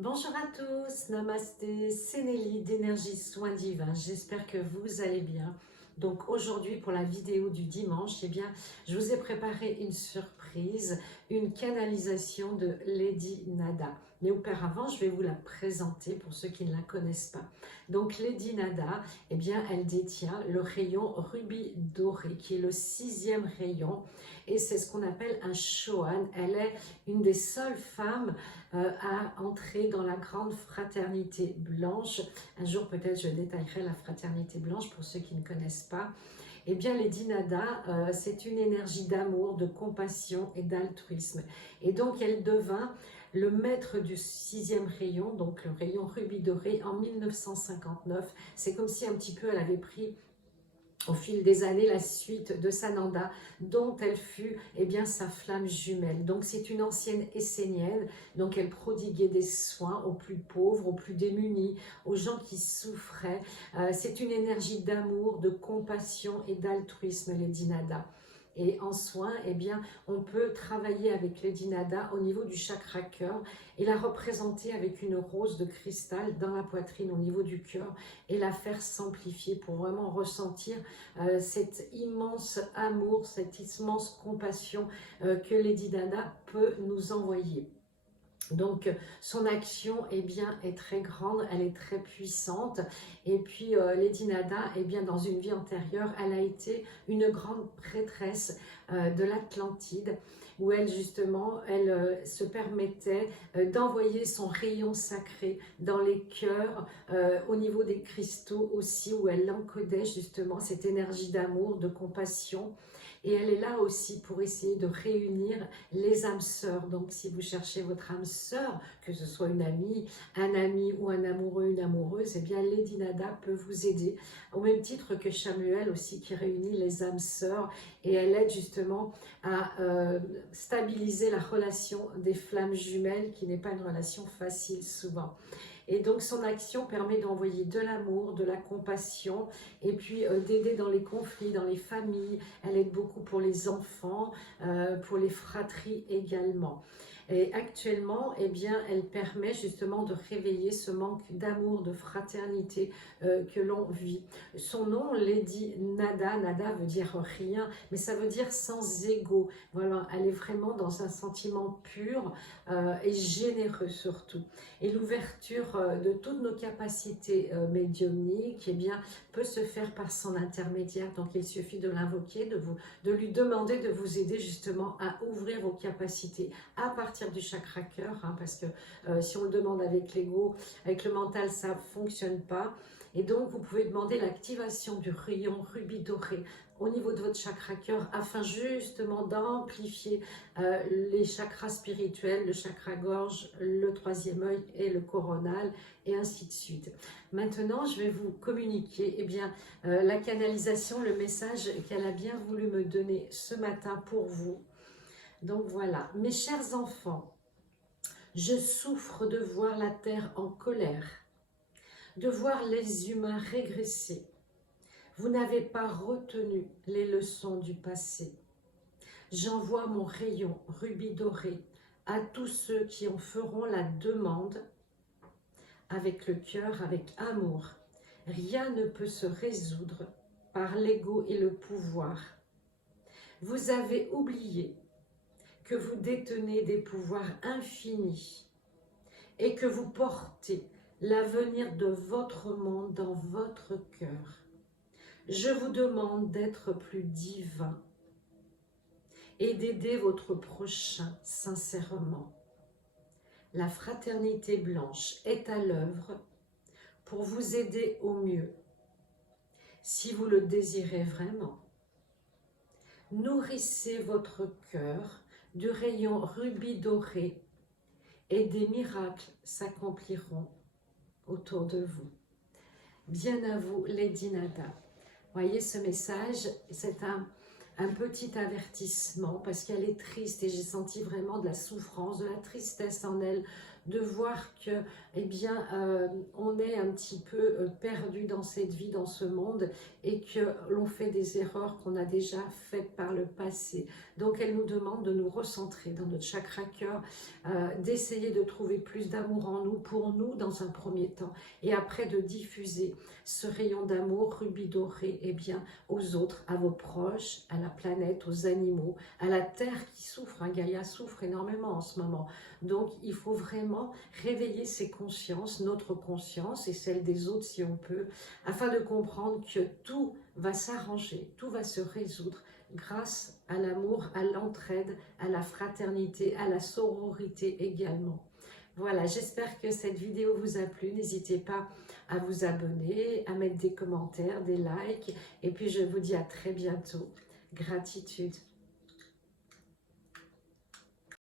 Bonjour à tous, Namasté, c'est Nelly d'Énergie Soins Divins. J'espère que vous allez bien. Donc aujourd'hui pour la vidéo du dimanche, eh bien, je vous ai préparé une surprise, une canalisation de Lady Nada. Mais auparavant, je vais vous la présenter pour ceux qui ne la connaissent pas. Donc Lady Nada, eh bien, elle détient le rayon rubis doré, qui est le 6e rayon. Et c'est ce qu'on appelle un Chohan. Elle est une des seules femmes à entrer dans la grande fraternité blanche. Un jour peut-être je détaillerai la fraternité blanche pour ceux qui ne connaissent pas. Eh bien, Lady Nada, c'est une énergie d'amour, de compassion et d'altruisme. Et donc, elle devint le maître du 6e rayon, donc le rayon rubis doré, en 1959. C'est comme si un petit peu elle avait pris au fil des années la suite de Sananda, dont elle fut bien, sa flamme jumelle. Donc c'est une ancienne essénienne, donc elle prodiguait des soins aux plus pauvres, aux plus démunis, aux gens qui souffraient. C'est une énergie d'amour, de compassion et d'altruisme, Lady Nada. Et en soins, bien, on peut travailler avec Lady Nada au niveau du chakra cœur et la représenter avec une rose de cristal dans la poitrine au niveau du cœur et la faire s'amplifier pour vraiment ressentir cet immense amour, cette immense compassion que Lady Nada peut nous envoyer. Donc son action bien, est très grande, elle est très puissante. Et puis Lady Nada, bien, dans une vie antérieure, elle a été une grande prêtresse de l'Atlantide, où elle justement, elle se permettait d'envoyer son rayon sacré dans les cœurs, au niveau des cristaux aussi, où elle encodait justement cette énergie d'amour, de compassion. Et elle est là aussi pour essayer de réunir les âmes sœurs. Donc si vous cherchez votre âme sœur, que ce soit une amie, un ami ou un amoureux, une amoureuse, eh bien Lady Nada peut vous aider. Au même titre que Chamuel aussi, qui réunit les âmes sœurs. Et elle aide justement à stabiliser la relation des flammes jumelles, qui n'est pas une relation facile souvent. Et donc son action permet d'envoyer de l'amour, de la compassion et puis d'aider dans les conflits, dans les familles. Elle aide beaucoup pour les enfants, pour les fratries également. Et actuellement, bien, elle permet justement de réveiller ce manque d'amour, de fraternité que l'on vit. Son nom, Lady Nada, Nada veut dire rien, mais ça veut dire sans ego. Voilà, elle est vraiment dans un sentiment pur et généreux surtout. Et l'ouverture de toutes nos capacités médiumniques, bien, peut se faire par son intermédiaire. Donc il suffit de l'invoquer, de lui demander de vous aider justement à ouvrir vos capacités à partir du chakra cœur, parce que si on le demande avec l'ego, avec le mental, ça ne fonctionne pas. Et donc vous pouvez demander l'activation du rayon rubis doré au niveau de votre chakra cœur afin justement d'amplifier les chakras spirituels, le chakra gorge, le 3e œil et le coronal, et ainsi de suite. Maintenant, je vais vous communiquer bien, la canalisation, le message qu'elle a bien voulu me donner ce matin pour vous. Donc voilà, mes chers enfants, je souffre de voir la terre en colère, de voir les humains régresser. Vous n'avez pas retenu les leçons du passé. J'envoie mon rayon rubis doré à tous ceux qui en feront la demande avec le cœur, avec amour. Rien ne peut se résoudre par l'ego et le pouvoir. Vous avez oublié que vous détenez des pouvoirs infinis et que vous portez l'avenir de votre monde dans votre cœur. Je vous demande d'être plus divin et d'aider votre prochain sincèrement. La fraternité blanche est à l'œuvre pour vous aider au mieux, si vous le désirez vraiment. Nourrissez votre cœur du rayon rubis doré et des miracles s'accompliront autour de vous. Bien à vous, Lady Nada. Voyez ce message, c'est un petit avertissement parce qu'elle est triste et j'ai senti vraiment de la souffrance, de la tristesse en elle de voir que, eh bien, on est un petit peu perdu dans cette vie, dans ce monde, et que l'on fait des erreurs qu'on a déjà faites par le passé. Donc, elle nous demande de nous recentrer dans notre chakra cœur, d'essayer de trouver plus d'amour en nous, pour nous dans un premier temps, et après de diffuser ce rayon d'amour rubis doré, eh bien, aux autres, à vos proches, à la planète, aux animaux, à la terre qui souffre. Hein, Gaïa souffre énormément en ce moment. Donc, il faut vraiment réveiller ces consciences, notre conscience et celle des autres si on peut, afin de comprendre que tout va s'arranger, tout va se résoudre grâce à l'amour, à l'entraide, à la fraternité, à la sororité également. Voilà, j'espère que cette vidéo vous a plu. N'hésitez pas à vous abonner, à mettre des commentaires, des likes. Et puis, je vous dis à très bientôt. Gratitude.